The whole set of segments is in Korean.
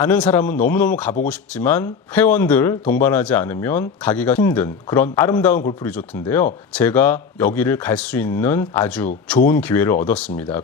아는 사람은 너무너무 가보고 싶지만 회원들 동반하지 않으면 가기가 힘든 그런 아름다운 골프 리조트인데요. 제가 여기를 갈 수 있는 아주 좋은 기회를 얻었습니다.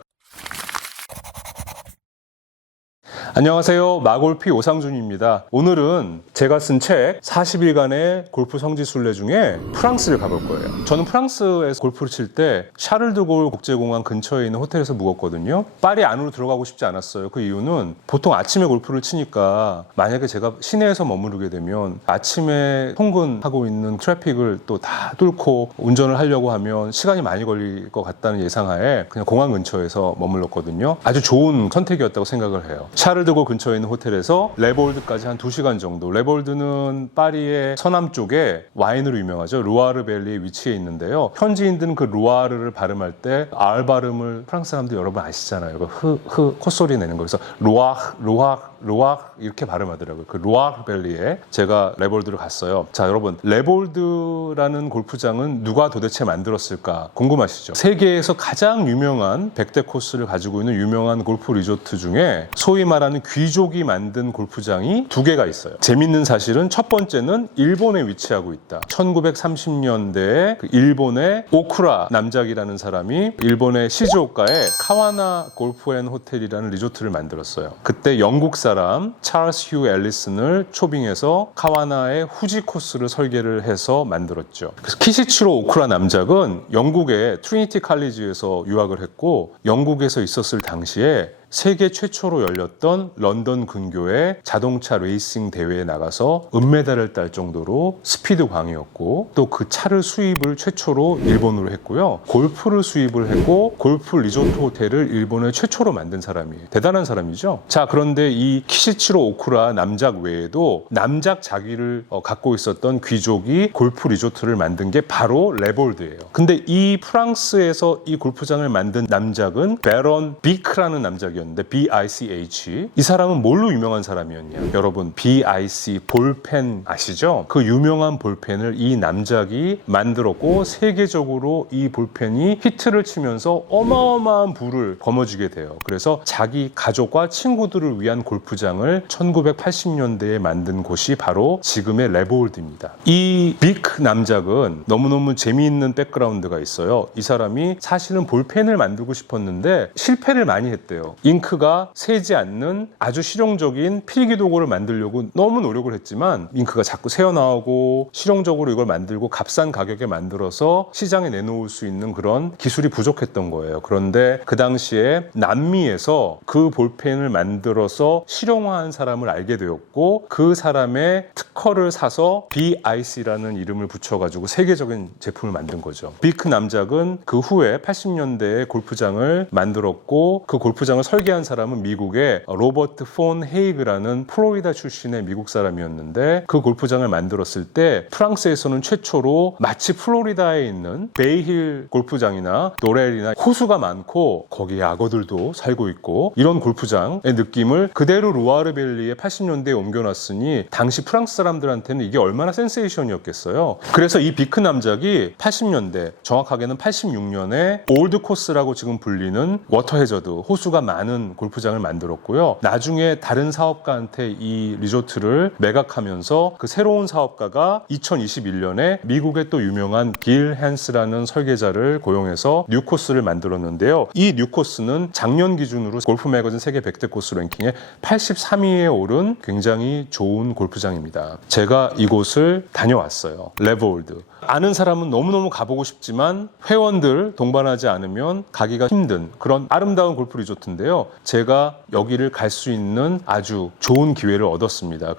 안녕하세요. 마골피 오상준입니다. 오늘은 제가 쓴 책 40일간의 골프 성지순례 중에 프랑스를 가볼 거예요. 저는 프랑스에서 골프를 칠 때 샤를드골 국제공항 근처에 있는 호텔에서 묵었거든요. 파리 안으로 들어가고 싶지 않았어요. 그 이유는 보통 아침에 골프를 치니까 만약에 제가 시내에서 머무르게 되면 아침에 통근하고 있는 트래픽을 또 다 뚫고 운전을 하려고 하면 시간이 많이 걸릴 것 같다는 예상하에 그냥 공항 근처에서 머물렀거든요. 아주 좋은 선택이었다고 생각을 해요. 샤를드골 근처에 있는 호텔에서 레볼드까지 한 2시간 정도. 레볼드는 파리의 서남쪽에 와인으로 유명하죠. 루아르 밸리에 위치해 있는데요. 현지인들은 그 루아르를 발음할 때 R 발음을 프랑스 사람들 여러분 아시잖아요. 그 콧소리 내는 거. 그래서 루아르 이렇게 발음하더라고요. 그 루아르 밸리에 제가 레볼드를 갔어요. 자, 여러분, 레볼드라는 골프장은 누가 도대체 만들었을까 궁금하시죠? 세계에서 가장 유명한 100대 코스를 가지고 있는 유명한 골프 리조트 중에 소위 말하는 귀족이 만든 골프장이 2개가 있어요. 재밌는 사실은 첫 번째는 일본에 위치하고 있다. 1930년대에 그 일본의 오쿠라 남작이라는 사람이 일본의 시즈오카에 카와나 골프앤호텔이라는 리조트를 만들었어요. 그때 영국 사람 찰스 휴 앨리슨을 초빙해서 카와나의 후지 코스를 설계를 해서 만들었죠. 그래서 키시치로 오쿠라 남작은 영국의 트리니티 칼리지에서 유학을 했고 영국에서 있었을 당시에 세계 최초로 열렸던 런던 근교의 자동차 레이싱 대회에 나가서 은메달을 딸 정도로 스피드 광이었고 또 그 차를 수입을 최초로 일본으로 했고요. 골프를 수입을 했고 골프 리조트 호텔을 일본에 최초로 만든 사람이에요. 대단한 사람이죠. 자, 그런데 이 키시치로 오쿠라 남작 외에도 남작 자기를 갖고 있었던 귀족이 골프 리조트를 만든 게 바로 레볼드예요. 근데 이 프랑스에서 이 골프장을 만든 남작은 베런 비크라는 남작이었는데 BICH. 이 사람은 뭘로 유명한 사람이었냐? 여러분, BIC 볼펜 아시죠? 그 유명한 볼펜을 이 남작이 만들었고 세계적으로 이 볼펜이 히트를 치면서 어마어마한 부를 거머쥐게 돼요. 그래서 자기 가족과 친구들을 위한 골프장을 1980년대에 만든 곳이 바로 지금의 레볼드입니다. 이 비크 남작은 너무너무 재미있는 백그라운드가 있어요. 이 사람이 사실은 볼펜을 만들고 싶었는데 실패를 많이 했대요. 잉크가 새지 않는 아주 실용적인 필기도구를 만들려고 너무 노력을 했지만 잉크가 자꾸 새어나오고 실용적으로 이걸 만들고 값싼 가격에 만들어서 시장에 내놓을 수 있는 그런 기술이 부족했던 거예요. 그런데 그 당시에 남미에서 그 볼펜을 만들어서 실용화한 사람을 알게 되었고 그 사람의 특허를 사서 BIC라는 이름을 붙여가지고 세계적인 제품을 만든 거죠. 비크 남작은 그 후에 80년대에 골프장을 만들었고 그 골프장을 설계한 사람은 미국의 로버트 폰 헤이그라는 플로리다 출신의 미국 사람이었는데 그 골프장을 만들었을 때 프랑스에서는 최초로 마치 플로리다에 있는 베이힐 골프장이나 노렐이나 호수가 많고 거기에 악어들도 살고 있고 이런 골프장의 느낌을 그대로 루아르밸리에 80년대에 옮겨놨으니 당시 프랑스 사람들한테는 이게 얼마나 센세이션이었겠어요. 그래서 이 비크 남작이 80년대 정확하게는 86년에 올드 코스라고 지금 불리는 워터 해저드 호수가 많은 골프장을 만들었고요. 나중에 다른 사업가한테 이 리조트를 매각하면서 그 새로운 사업가가 2021년에 미국의 또 유명한 길 헨스라는 설계자를 고용해서 뉴코스를 만들었는데요. 이 뉴코스는 작년 기준으로 골프 매거진 세계 100대 코스 랭킹에 83위에 오른 굉장히 좋은 골프장입니다. 제가 이곳을 다녀왔어요. 레볼드. 아는 사람은 너무너무 가보고 싶지만 회원들 동반하지 않으면 가기가 힘든 그런 아름다운 골프 리조트인데요. 제가 여기를 갈 수 있는 아주 좋은 기회를 얻었습니다.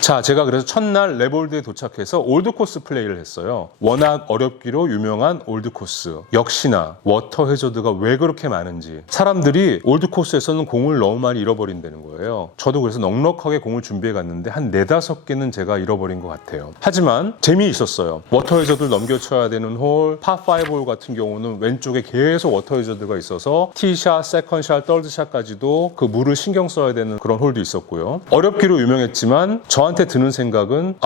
자, 제가 그래서 첫날 레볼드에 도착해서 올드코스 플레이를 했어요. 워낙 어렵기로 유명한 올드코스. 역시나 워터 해저드가 왜 그렇게 많은지. 사람들이 올드코스에서는 공을 너무 많이 잃어버린다는 거예요. 저도 그래서 넉넉하게 공을 준비해 갔는데 한 4-5개는 제가 잃어버린 것 같아요. 하지만 재미있었어요. 워터 해저드를 넘겨쳐야 되는 홀, 파5 홀 같은 경우는 왼쪽에 계속 워터 해저드가 있어서 티샷, 세컨샷, 떨드샷까지도 그 물을 신경 써야 되는 그런 홀도 있었고요. 어렵기로 유명했지만 저한테 저한테 드는 생각은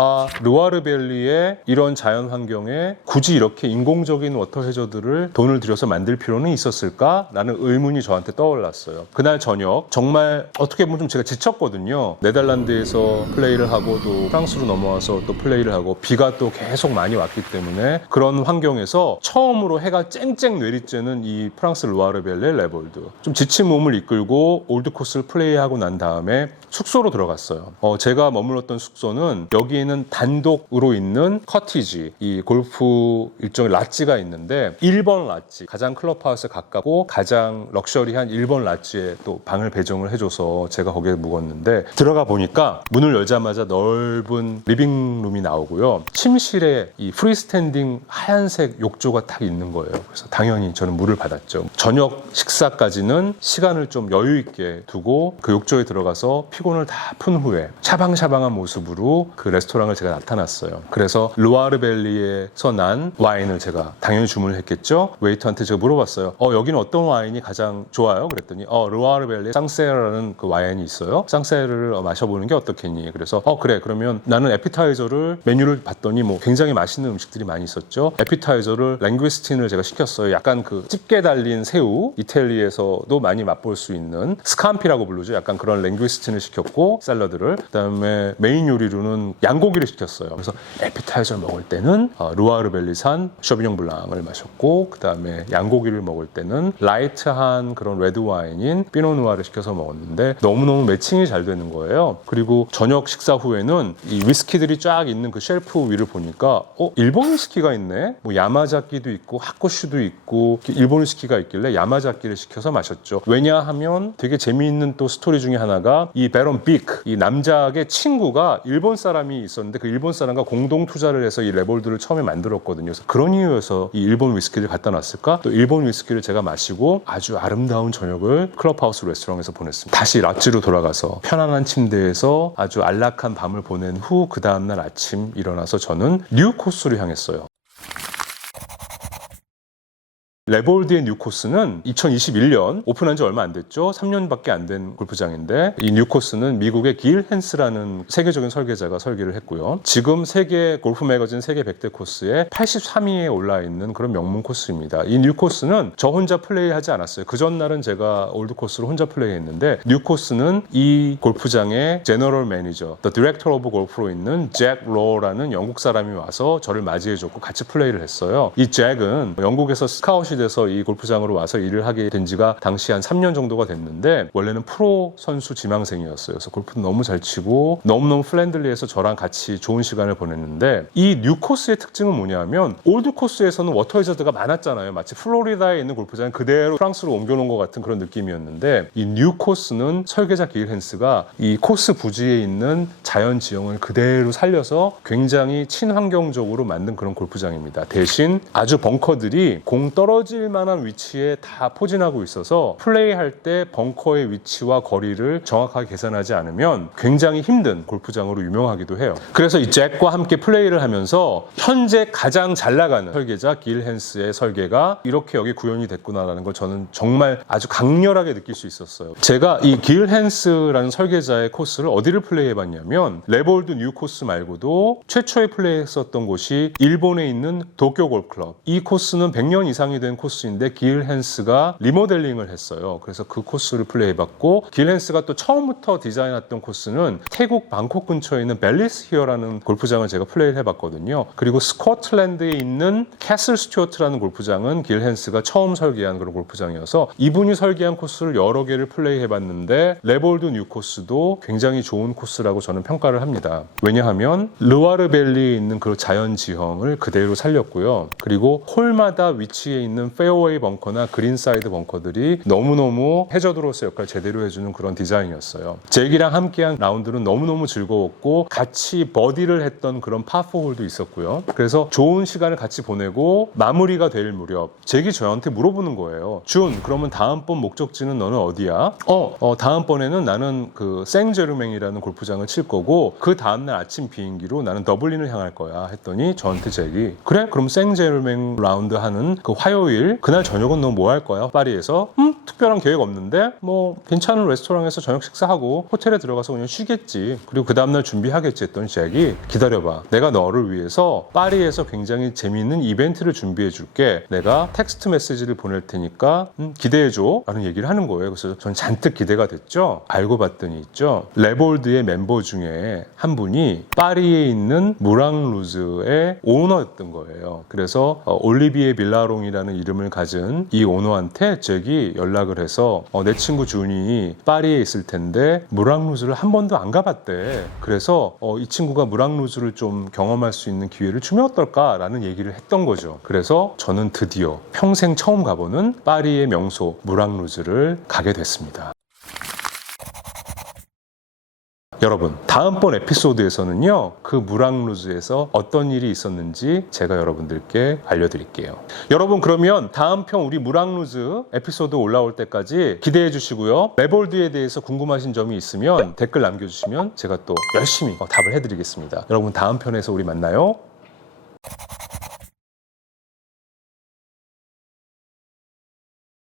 르와르밸리의 이런 자연 환경에 굳이 이렇게 인공적인 워터 해저드를 돈을 들여서 만들 필요는 있었을까라는 의문이 저한테 떠올랐어요. 그날 저녁 정말 어떻게 보면 좀 제가 지쳤거든요. 네덜란드에서 플레이를 하고 또 프랑스로 넘어와서 또 플레이를 하고 비가 또 계속 많이 왔기 때문에 그런 환경에서 처음으로 해가 쨍쨍 내리쬐는 이 프랑스 르와르밸리 레볼드, 좀 지친 몸을 이끌고 올드 코스를 플레이하고 난 다음에 숙소로 들어갔어요. 제가 머물렀던 숙소는 여기에는 단독으로 있는 커티지, 이 골프 일종의 랏지가 있는데 1번 랏지, 가장 클럽하우스에 가깝고 가장 럭셔리한 1번 랏지에 또 방을 배정을 해줘서 제가 거기에 묵었는데, 들어가 보니까 문을 열자마자 넓은 리빙룸이 나오고요. 침실에 이 프리스탠딩 하얀색 욕조가 딱 있는 거예요. 그래서 당연히 저는 물을 받았죠. 저녁 식사까지는 시간을 좀 여유 있게 두고 그 욕조에 들어가서 피곤을 다 푼 후에 샤방샤방한 모습으로 그 레스토랑을 제가 나타났어요. 그래서 르와르밸리에서 난 와인을 제가 당연히 주문을 했겠죠. 웨이터한테 제가 물어봤어요. 여기는 어떤 와인이 가장 좋아요? 그랬더니 르와르밸리 쌍세라는 그 와인이 있어요. 쌍세를 마셔보는 게 어떻겠니? 그래서 그래, 그러면 나는 에피타이저를 메뉴를 봤더니 뭐 굉장히 맛있는 음식들이 많이 있었죠. 에피타이저를 랭귀스틴을 제가 시켰어요. 약간 그 집게 달린 새우, 이탈리에서도 많이 맛볼 수 있는 스캄피라고 부르죠. 약간 그런 랭귀스틴을 시켰고, 샐러드를, 그다음에 메인 요리로는 양고기를 시켰어요. 그래서 에피타이저 먹을 때는 르와르밸리산 쇼비뇽 블랑을 마셨고, 그다음에 양고기를 먹을 때는 라이트한 그런 레드 와인인 피노 누아를 시켜서 먹었는데 너무너무 매칭이 잘 되는 거예요. 그리고 저녁 식사 후에는 이 위스키들이 쫙 있는 그 쉘프 위를 보니까 일본 위스키가 있네. 뭐 야마자키도 있고 하코슈도 있고 일본 위스키가 있길래 야마자키를 시켜서 마셨죠. 왜냐하면 되게 재미있는 또 스토리 중에 하나가 이 베런 빅, 이 남작의 친구가 일본 사람이 있었는데 그 일본 사람과 공동 투자를 해서 이 레볼드를 처음에 만들었거든요. 그래서 그런 이유에서 이 일본 위스키를 갖다 놨을까? 또 일본 위스키를 제가 마시고 아주 아름다운 저녁을 클럽하우스 레스토랑에서 보냈습니다. 다시 랏지로 돌아가서 편안한 침대에서 아주 안락한 밤을 보낸 후 그 다음날 아침 일어나서 저는 뉴 코스로 향했어요. 레볼드의 뉴 코스는 2021년 오픈한 지 얼마 안 됐죠. 3년밖에 안 된 골프장인데, 이 뉴 코스는 미국의 길 헨스라는 세계적인 설계자가 설계를 했고요. 지금 세계 골프 매거진 세계 100대 코스에 83위에 올라 있는 그런 명문 코스입니다. 이 뉴 코스는 저 혼자 플레이하지 않았어요. 그 전날은 제가 올드 코스로 혼자 플레이했는데, 뉴 코스는 이 골프장의 제너럴 매니저, The Director of Golf로 있는 잭 로라는 영국 사람이 와서 저를 맞이해줬고 같이 플레이를 했어요. 이 잭은 영국에서 스카웃이 돼서 이 골프장으로 와서 일을 하게 된 지가 당시 한 3년 정도가 됐는데, 원래는 프로 선수 지망생이었어요. 그래서 골프도 너무 잘 치고 너무너무 플렌들리해서 저랑 같이 좋은 시간을 보냈는데, 이 뉴 코스의 특징은 뭐냐면 올드 코스에서는 워터 해저드가 많았잖아요. 마치 플로리다에 있는 골프장을 그대로 프랑스로 옮겨놓은 것 같은 그런 느낌이었는데, 이 뉴 코스는 설계자 길 헨스가 이 코스 부지에 있는 자연 지형을 그대로 살려서 굉장히 친환경적으로 만든 그런 골프장입니다. 대신 아주 벙커들이 공 떨어질 만한 위치에 다 포진하고 있어서 플레이할 때 벙커의 위치와 거리를 정확하게 계산하지 않으면 굉장히 힘든 골프장으로 유명하기도 해요. 그래서 이 잭과 함께 플레이를 하면서 현재 가장 잘 나가는 설계자 길 헨스의 설계가 이렇게 여기 구현이 됐구나라는 걸 저는 정말 아주 강렬하게 느낄 수 있었어요. 제가 이 길 헨스라는 설계자의 코스를 어디를 플레이해봤냐면, 레볼드 뉴 코스 말고도 최초에 플레이했었던 곳이 일본에 있는 도쿄 골프클럽. 이 코스는 100년 이상이 된 코스인데 길 헨스가 리모델링을 했어요. 그래서 그 코스를 플레이해봤고, 길 헨스가 또 처음부터 디자인했던 코스는 태국 방콕 근처에 있는 벨리스 히어라는 골프장을 제가 플레이를 해봤거든요. 그리고 스코틀랜드에 있는 캐슬 스튜어트라는 골프장은 길 헨스가 처음 설계한 그런 골프장이어서 이분이 설계한 코스를 여러 개를 플레이해봤는데, 레볼드 뉴 코스도 굉장히 좋은 코스라고 저는 평가를 합니다. 왜냐하면 르와르밸리에 있는 그 자연 지형을 그대로 살렸고요. 그리고 홀마다 위치해 있는 페어웨이 벙커나 그린사이드 벙커들이 너무너무 해저드로서 역할을 제대로 해주는 그런 디자인이었어요. 잭이랑 함께한 라운드는 너무너무 즐거웠고 같이 버디를 했던 그런 파4홀도 있었고요. 그래서 좋은 시간을 같이 보내고 마무리가 될 무렵 잭이 저한테 물어보는 거예요. 준, 그러면 다음번 목적지는 너는 어디야? 다음번에는 나는 그 생제르맹이라는 골프장을 칠 거고 그 다음날 아침 비행기로 나는 더블린을 향할 거야 했더니 저한테 잭이, 그래? 그럼 생제르맹 라운드 하는 그 화요일 토요일 그날 저녁은 너 뭐 할 거야? 파리에서? 특별한 계획 없는데 뭐 괜찮은 레스토랑에서 저녁 식사하고 호텔에 들어가서 그냥 쉬겠지. 그리고 그 다음날 준비하겠지 했더니 잭이 기다려봐. 내가 너를 위해서 파리에서 굉장히 재미있는 이벤트를 준비해 줄게. 내가 텍스트 메시지를 보낼 테니까 기대해줘 라는 얘기를 하는 거예요. 그래서 전 잔뜩 기대가 됐죠. 알고 봤더니 있죠. 레볼드의 멤버 중에 한 분이 파리에 있는 무랑루즈의 오너였던 거예요. 그래서 올리비에 빌라롱이라는 이름을 가진 이 오너한테 잭이 연락을 해서 내 친구 준이 파리에 있을 텐데 무랑루즈를 한 번도 안 가봤대. 그래서 이 친구가 무랑루즈를 좀 경험할 수 있는 기회를 주면 어떨까라는 얘기를 했던 거죠. 그래서 저는 드디어 평생 처음 가보는 파리의 명소 무랑루즈를 가게 됐습니다. 여러분, 다음번 에피소드에서는요, 그 무랑루즈에서 어떤 일이 있었는지 제가 여러분들께 알려드릴게요. 여러분, 그러면 다음 편 우리 무랑루즈 에피소드 올라올 때까지 기대해 주시고요. 레볼드에 대해서 궁금하신 점이 있으면 댓글 남겨주시면 제가 또 열심히 답을 해드리겠습니다. 여러분, 다음 편에서 우리 만나요.